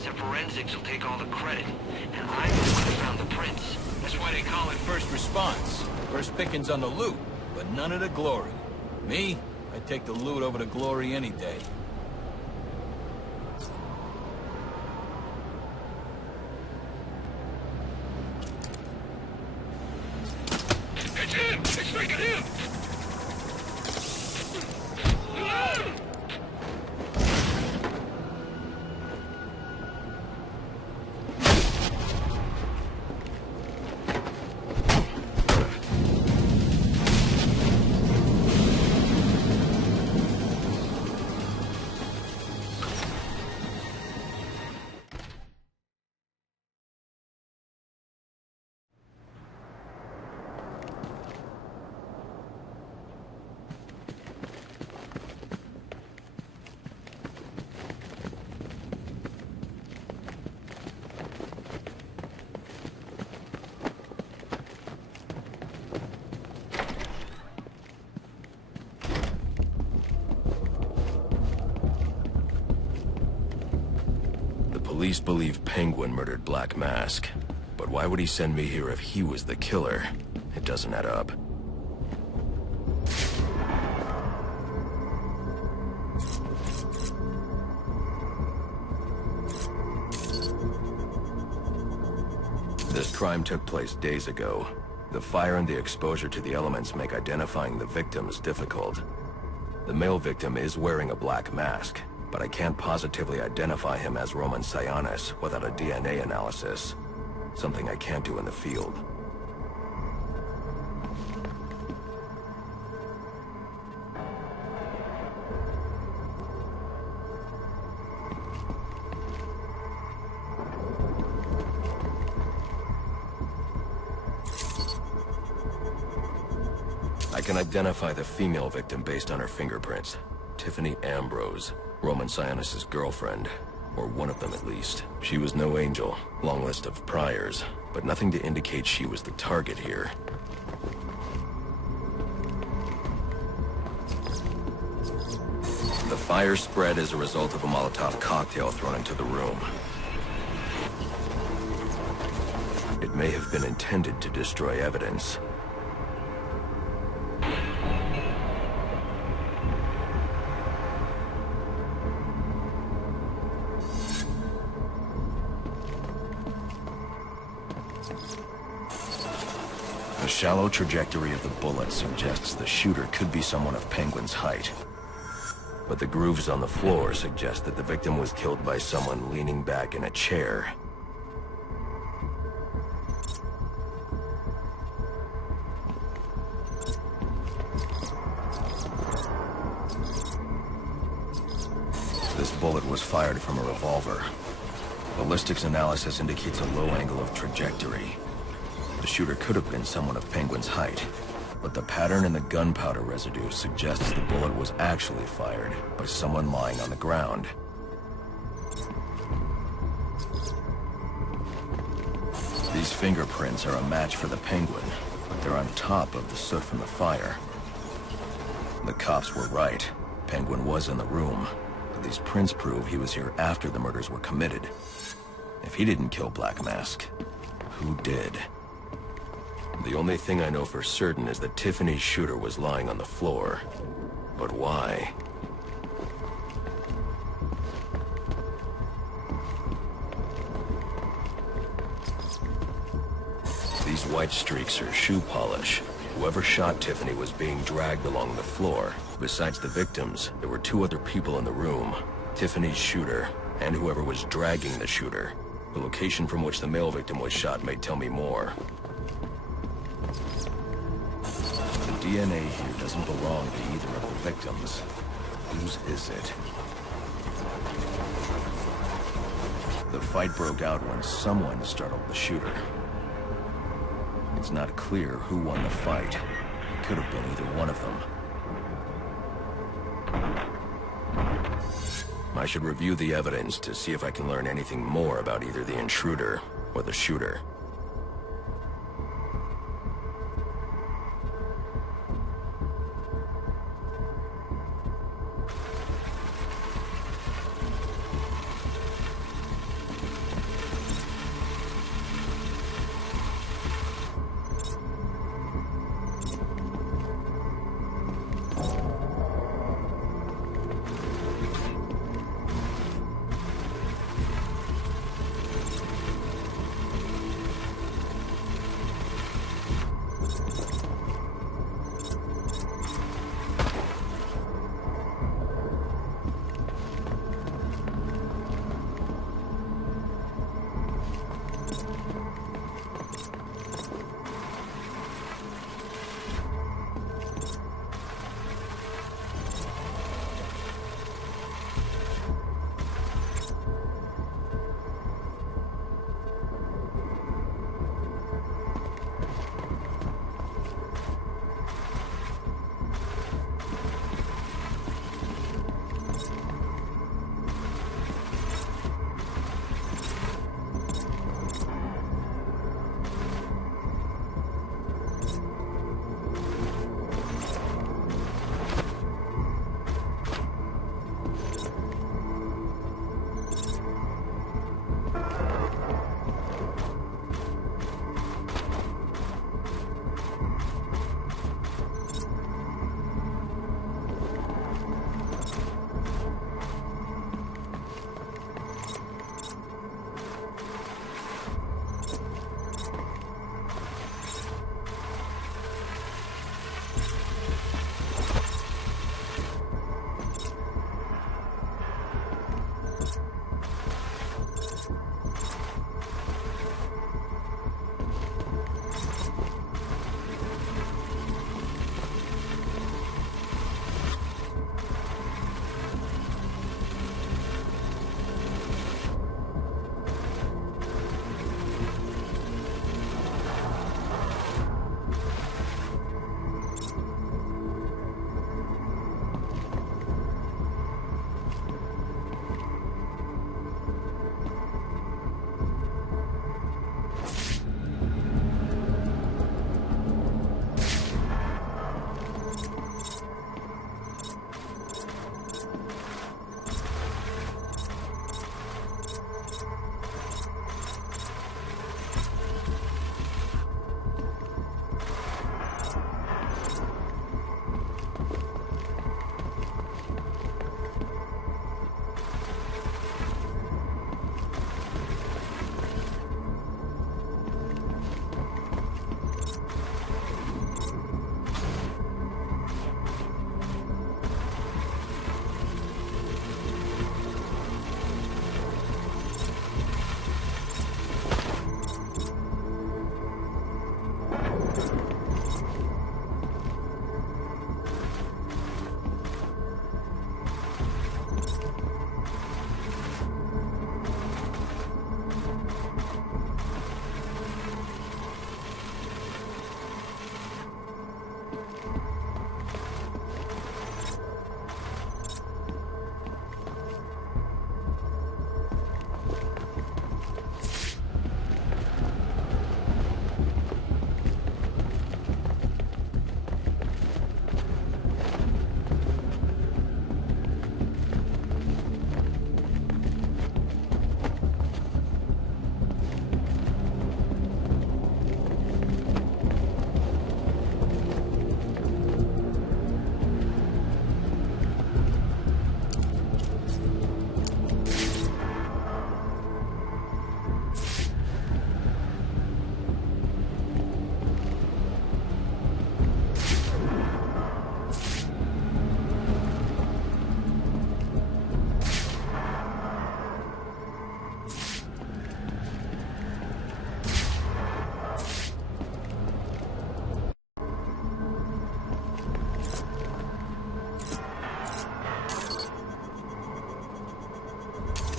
said forensics will take all the credit, and I'm the one who found the prints. That's why they call it first response. First pickings on the loot, but none of the glory. Me, I take the loot over the glory any day. It's him! It's freaking him! Police believe Penguin murdered Black Mask. But why would he send me here if he was the killer? It doesn't add up. This crime took place days ago. The fire and the exposure to the elements make identifying the victims difficult. The male victim is wearing a black mask, but I can't positively identify him as Roman Sionis without a DNA analysis. Something I can't do in the field. I can identify the female victim based on her fingerprints. Tiffany Ambrose, Roman Sionis' girlfriend, or one of them at least. She was no angel, long list of priors, but nothing to indicate she was the target here. The fire spread as a result of a Molotov cocktail thrown into the room. It may have been intended to destroy evidence. The shallow trajectory of the bullet suggests the shooter could be someone of Penguin's height. But the grooves on the floor suggest that the victim was killed by someone leaning back in a chair. This bullet was fired from a revolver. Ballistics analysis indicates a low angle of trajectory. The shooter could have been someone of Penguin's height, but the pattern in the gunpowder residue suggests the bullet was actually fired by someone lying on the ground. These fingerprints are a match for the Penguin, but they're on top of the soot from the fire. The cops were right. Penguin was in the room, but these prints prove he was here after the murders were committed. If he didn't kill Black Mask, who did? The only thing I know for certain is that Tiffany's shooter was lying on the floor. But why? These white streaks are shoe polish. Whoever shot Tiffany was being dragged along the floor. Besides the victims, there were two other people in the room. Tiffany's shooter, and whoever was dragging the shooter. The location from which the male victim was shot may tell me more. The DNA here doesn't belong to either of the victims. Whose is it? The fight broke out when someone startled the shooter. It's not clear who won the fight. It could have been either one of them. I should review the evidence to see if I can learn anything more about either the intruder or the shooter.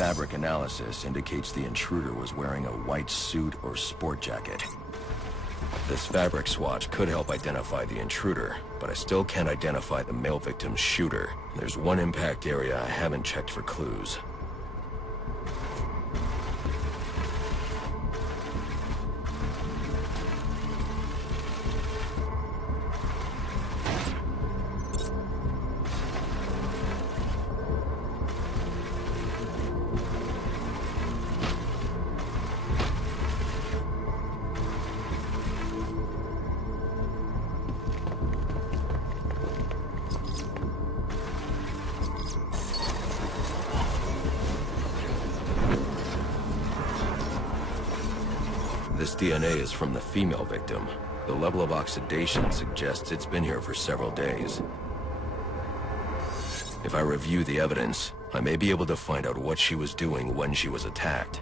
fabric analysis indicates the intruder was wearing a white suit or sport jacket. This fabric swatch could help identify the intruder, but I still can't identify the male victim's shooter. There's one impact area I haven't checked for clues. This DNA is from the female victim. The level of oxidation suggests it's been here for several days. If I review the evidence, I may be able to find out what she was doing when she was attacked.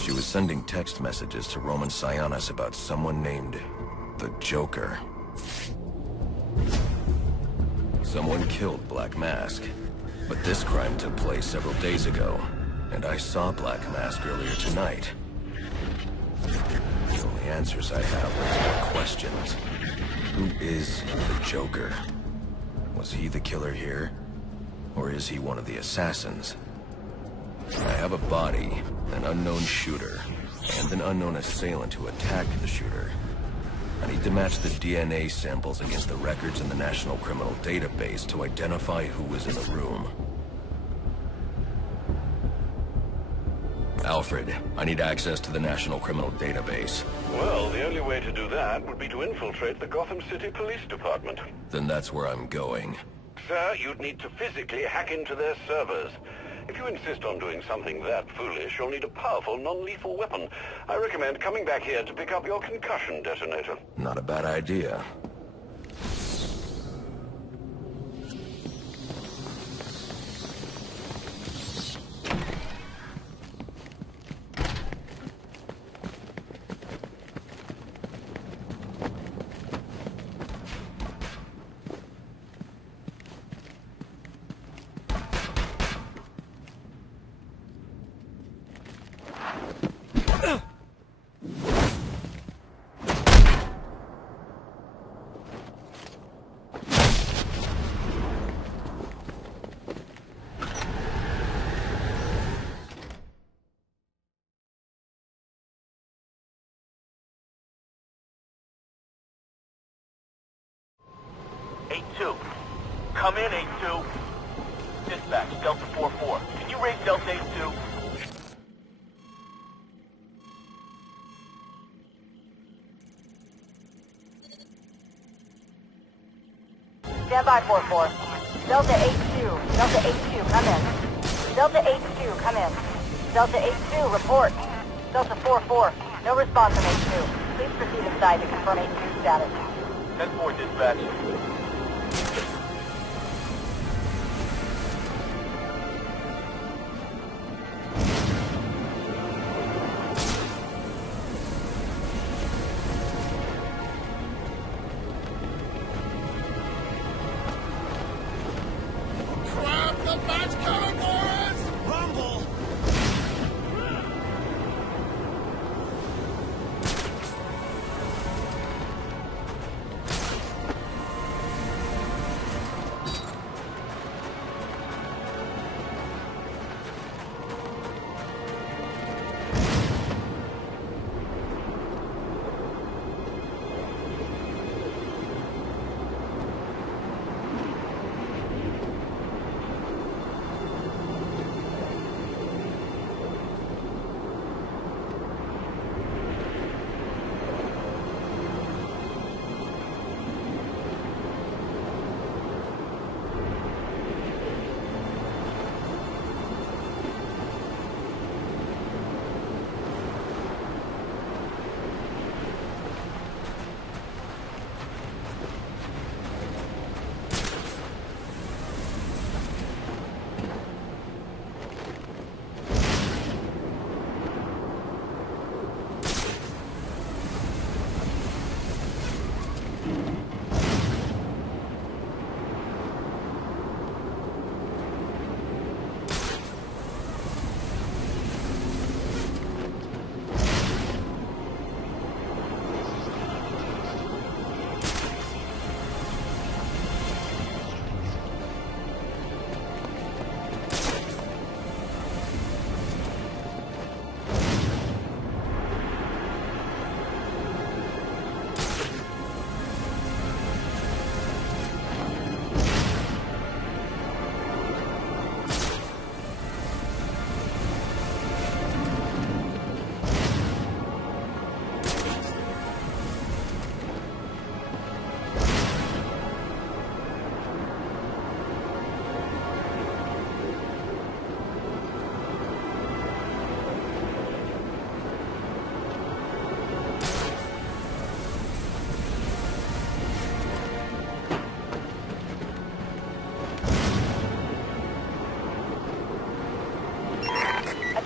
She was sending text messages to Roman Sionis about someone named the Joker. Someone killed Black Mask, but this crime took place several days ago, and I saw Black Mask earlier tonight. The only answers I have raise more questions. Who is the Joker? Was he the killer here? Or is he one of the assassins? I have a body, an unknown shooter, and an unknown assailant who attacked the shooter. I need to match the DNA samples against the records in the National Criminal Database to identify who was in the room. Alfred, I need access to the National Criminal Database. Well, the only way to do that would be to infiltrate the Gotham City Police Department. Then that's where I'm going. Sir, you'd need to physically hack into their servers. If you insist on doing something that foolish, you'll need a powerful, non-lethal weapon. I recommend coming back here to pick up your concussion detonator. Not a bad idea. Come in, 8-2. Dispatch, Delta 4-4. Can you raise Delta 8-2? Stand by 4-4. Delta 8-2. Delta 8-2, come in. Delta 8-2, come in. Delta 8-2, report. Delta 4-4, no response from 8-2. Please proceed inside to confirm 8-2 status. 10-4, dispatch.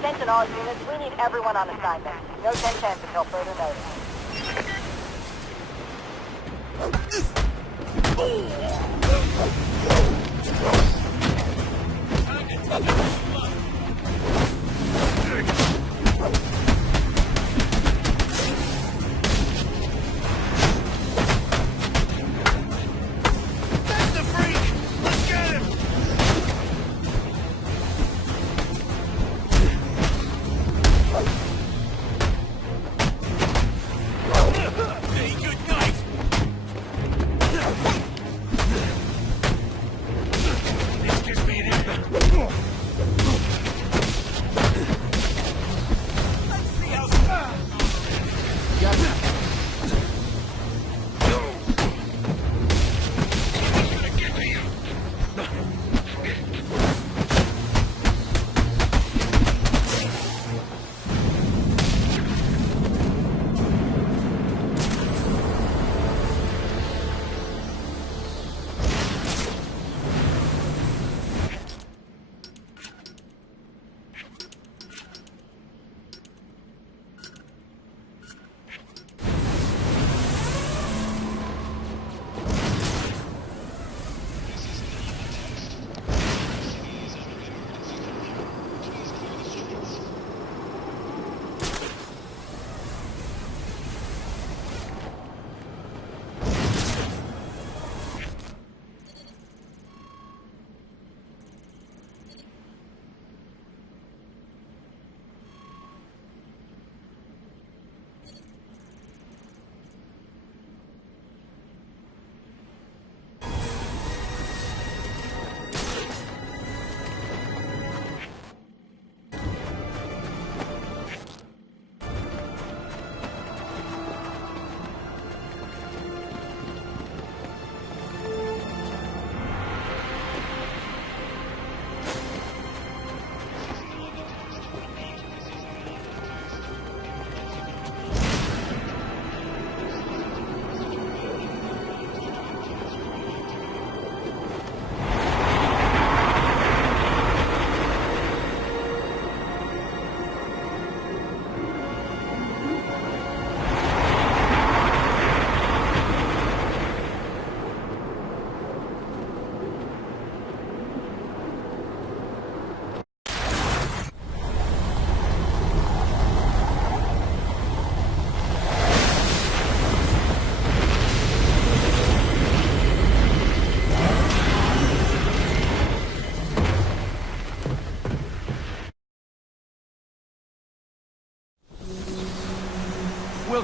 Attention all units, we need everyone on assignment. No 10-10 until further notice.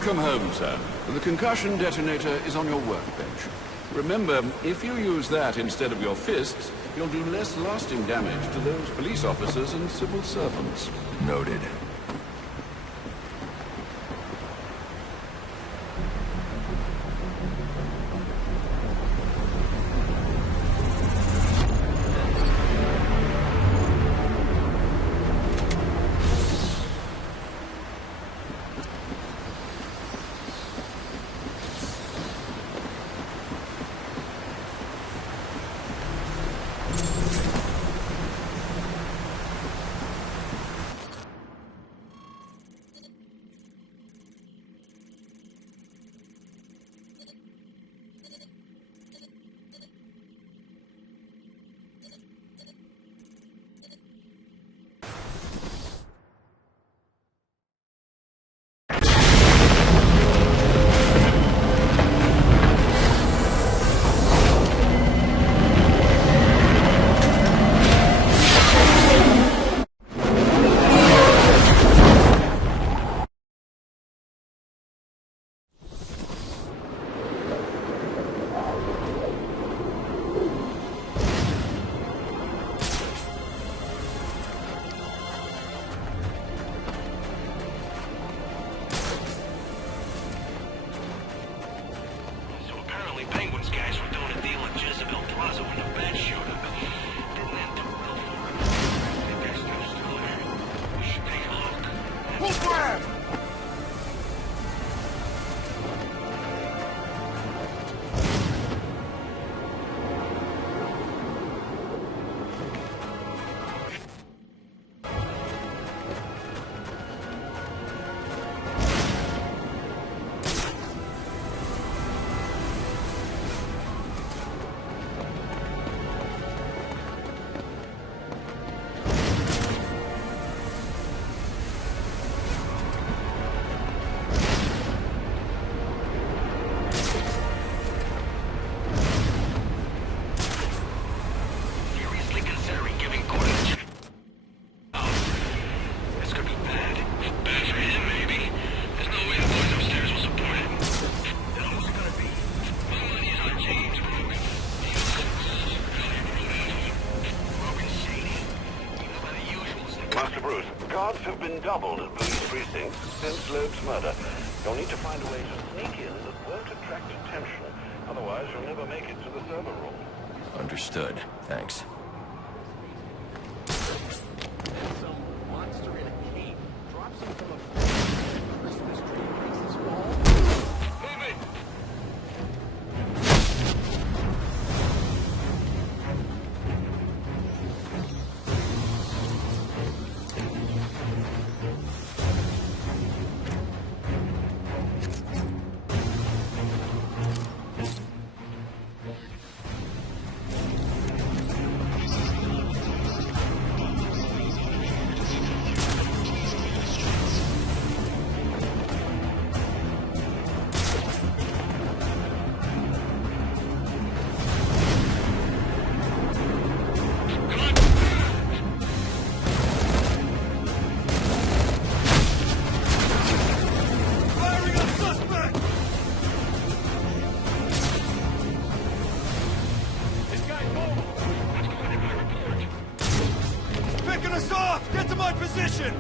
Welcome home, sir. The concussion detonator is on your workbench. Remember, if you use that instead of your fists, you'll do less lasting damage to those police officers and civil servants. Noted. Master Bruce, guards have been doubled at police precincts since Loeb's murder. You'll need to find a way to sneak in that won't attract attention. Otherwise, you'll never make it to the server room. Understood. Thanks. Some monster in a cape drops him from a Christmas tree against his wall. Move it! Picking us off! Get to my position!